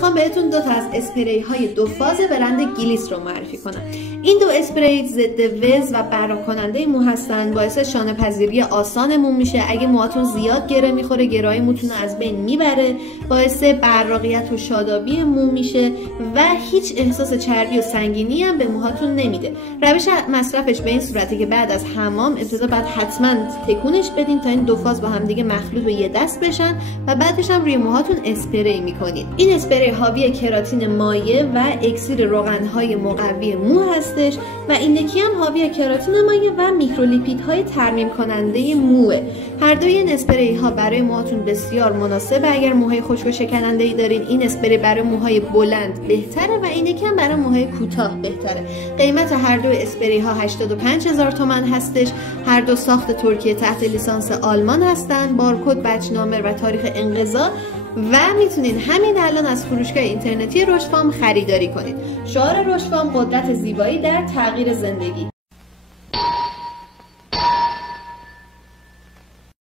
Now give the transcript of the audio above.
میخوام بهتون دو تا از اسپری های دو فاز برند گلیس رو معرفی کنم. این دو اسپری ضد وز و براق کننده مو هستن، باعث شانه پذیری آسان مو میشه. اگه موهاتون زیاد گره میخوره، گره‌های موتون رو از بین میبره، باعث براقیت و شادابی مو میشه و هیچ احساس چربی و سنگینی هم به موهاتون نمیده. روش مصرفش به این صورته که بعد از حمام ابتدا بعد حتما تکونش بدین تا این دو فاز با هم دیگه مخلوط و یه دست بشن و بعدش هم روی موهاتون اسپری میکنید. این اسپری حاوی کراتین مایع و اکسیر روغن‌های مقوی مو هستش و این یکی هم حاوی کراتین مایع و میکرولیپیدهای ترمیم کننده موه. هر دوی این اسپری ها برای موهاتون بسیار مناسبه. اگر موهای خشک و شکننده ای دارین، این اسپری برای موهای بلند بهتره و این یکی هم برای موهای کوتاه بهتره. قیمت هر دو اسپری ها 85,000 تومان هستش. هر دو ساخت ترکیه تحت لیسانس آلمان هستن، بارکد، بچ نامبر و تاریخ انقضا و میتونید همین الان از فروشگاه اینترنتی رشد فام خریداری کنید. شعار رشد فام: قدرت زیبایی در تغییر زندگی.